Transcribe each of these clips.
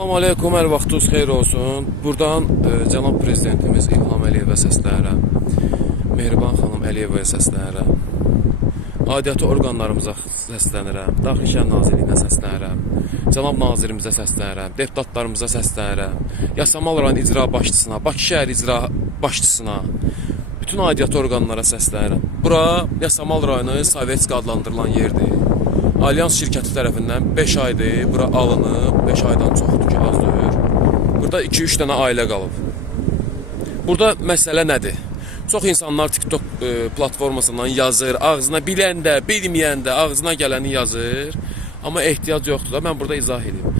Salam aleykum, hər vaxtınız xeyir olsun. Buradan cənab prezidentimiz İlham Əliyevə səslənirəm. Mehriban xanım Əliyevə səslənirəm. Aidiyyatı orqanlarımıza səslənirəm. Daxili İşlər Nazirliyinə səslənirəm. Cənab nazirimizə səslənirəm. Deputatlarımıza səslənirəm. Yasamal rayon icra başçısına, Bakı şəhər icra başçısına, bütün aidiyyatı orqanlara səslənirəm. Bura Yasamal rayonu Sovetski adlandırılan yerdir. Alyans şirkəti tərəfindən 5 aydır bura alınıb, 5 aydan çoxdur ki, azdır. Burada 2-3 dənə ailə qalıb. Burada məsələ nədir? Çox insanlar TikTok platformasından yazır, ağzına biləndə, bilməyəndə, ağzına gələni yazır. Amma ehtiyac yoxdur da, mən burada izah edeyim.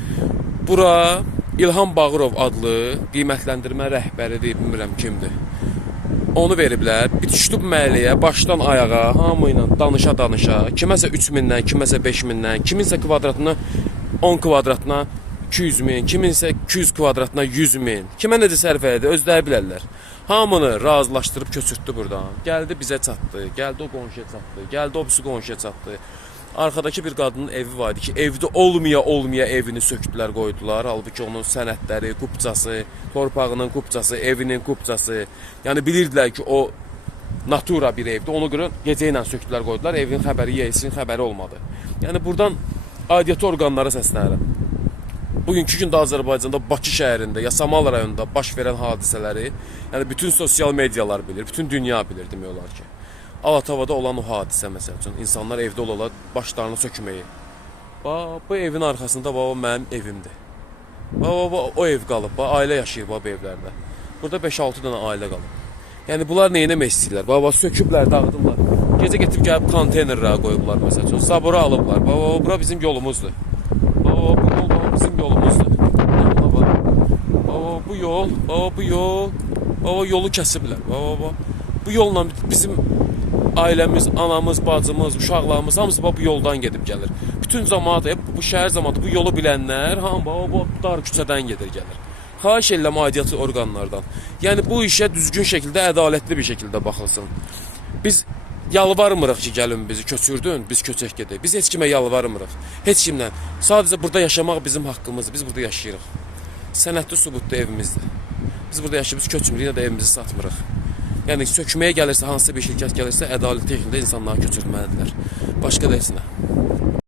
Bura İlham Bağırov adlı qiymətləndirmə rəhbəridir, bilmirəm kimdir. Onu veriblər, bitişdub məhəlləyə başdan ayağa, hamı ilə danışa-danışa, kiməsə 3000-dən, kiməsə 5000-dən, kiminsə kvadratına 10 kvadratına 200 min, kiminsə 200 kvadratına 100 min, kimə necə sərf edir, özləri bilərlər. Hamını razılaşdırıb köçürtdü buradan. Gəldi bizə çatdı, gəldi o qonşuya çatdı, gəldi o birisi qonşuya çatdı. Arkadakı bir qadının evi var idi ki, evdə olmaya evini söktülər, qoydular. Halbuki onun sənədləri, kupçası, torpağının kupçası, evinin kupçası. Yəni bilirdilər ki, o natura bir evdir. Ona görə gecə ilə söktülər, qoydular. Evin xəbəri, yesin xəbəri olmadı. Yəni buradan aidiyyatı orqanlara səslənirəm. Bugünkü gündə Azərbaycanda Bakı şəhərində, Yasamal rayonunda baş verən hadisələri, yəni bütün sosial medialar bilir, bütün dünya bilir demək olar ki. Alatavada olan o hadisə məsəl üçün, insanlar evdə olalar başlarını sökməyi. Bu evin arxasında mənim evimdir. O ev qalıb, ailə yaşayır bu evlərdə. Burada 5-6 dənə ailə qalıb. Yəni bunlar nə etmək istəyirlər? Söküblər, dağıdırlar. Gecə getib gəlib konteynerlərə qoyublar məsəl üçün. Zabora alıblar. Bura bizim yolumuzdur. Bu yol bizim yolumuzdur. Bu yolu kəsiblər. Bu yolla bizim ailəmiz, anamız, bacımız, uşaqlarımız hamısı bu yoldan gedib gəlir. Bütün cəmaət, bu şəhər cəmaəti, bu yolu bilənlər bu dar küçədən gedir gəlir. Xahiş edirəm aidiyyatı orqanlardan. Yəni bu işə düzgün şəkildə, ədalətli bir şəkildə baxılsın. Biz yalvarmırıq ki, gəlin bizi köçürdün, biz köçək gedək. Biz heç kimə yalvarmırıq. Heç kimlə. Sadəcə burada yaşamaq bizim haqqımızdır. Biz burada yaşayırıq. Sənədli sübutlu evimizdir. Biz burada yaşayırıq, biz köçmürük, yenə də evimizi satmırıq. Yəni sökməyə gəlirsə, hansısa bir şirkət gəlirsə, ədalətli şəkildə insanları köçürtməlidirlər. Başqa da heç nə.